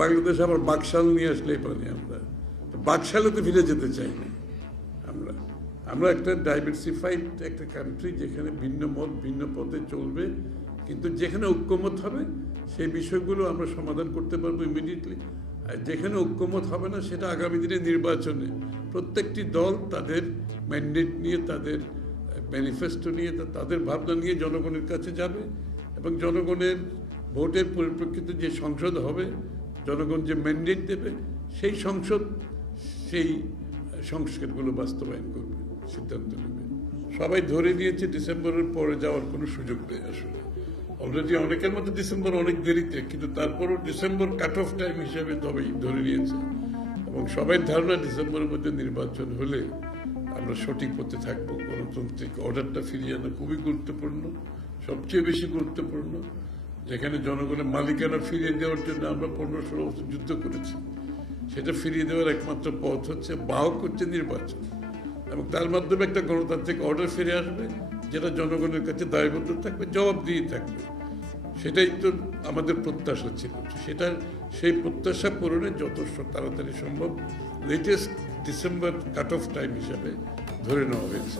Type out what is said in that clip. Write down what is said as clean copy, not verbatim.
বাংলাদেশে আবার বাকশাল নিয়ে আসলেই পারি আমরা। বাকশালে তো ফিরে যেতে চাই না আমরা। আমরা একটা ডাইভার্সিফাইড একটা কান্ট্রি, যেখানে ভিন্ন মত ভিন্ন পথে চলবে, কিন্তু যেখানে ঐক্যমত হবে সেই বিষয়গুলো আমরা সমাধান করতে পারবো ইমিডিয়েটলি। আর যেখানে ঐক্যমত হবে না, সেটা আগামী দিনে নির্বাচনে প্রত্যেকটি দল তাদের ম্যান্ডেট নিয়ে, তাদের ম্যানিফেস্টো নিয়ে, তাদের ভাবনা নিয়ে জনগণের কাছে যাবে, এবং জনগণের ভোটের পরিপ্রেক্ষিতে যে সংসদ হবে, জনগণ যে ম্যান্ডেট দেবে, সেই সংসদ সেই সংস্কারগুলো বাস্তবায়ন করবে, সিদ্ধান্ত নেবে। সবাই ধরে নিয়েছে ডিসেম্বরের পরে যাওয়ার কোনো সুযোগ নেই। আসলে অলরেডি অনেকের মধ্যে ডিসেম্বর অনেক দেরিতে, কিন্তু তারপরও ডিসেম্বর কাট অফ টাইম হিসেবে তবেই ধরে নিয়েছে, এবং সবাই ধারণা ডিসেম্বরের মধ্যে নির্বাচন হলে আমরা সঠিক পথে থাকবো। গণতান্ত্রিক অর্ডারটা ফিরিয়ে আনা খুবই গুরুত্বপূর্ণ, সবচেয়ে বেশি গুরুত্বপূর্ণ, যেখানে জনগণের মালিকানা ফিরিয়ে দেওয়ার জন্য আমরা 15-16 বছর যুদ্ধ করেছি। সেটা ফিরিয়ে দেওয়ার একমাত্র পথ হচ্ছে, বাহক হচ্ছে নির্বাচন, এবং তার মাধ্যমে একটা গণতান্ত্রিক অর্ডার ফিরে আসবে, যেটা জনগণের কাছে দায়বদ্ধ থাকবে, জবাবদিহি থাকবে। সেটাই তো আমাদের প্রত্যাশা ছিল। সেই প্রত্যাশা পূরণে যত তাড়াতাড়ি সম্ভব latest December cut off time হিসাবে ধরে নেওয়া হয়েছে।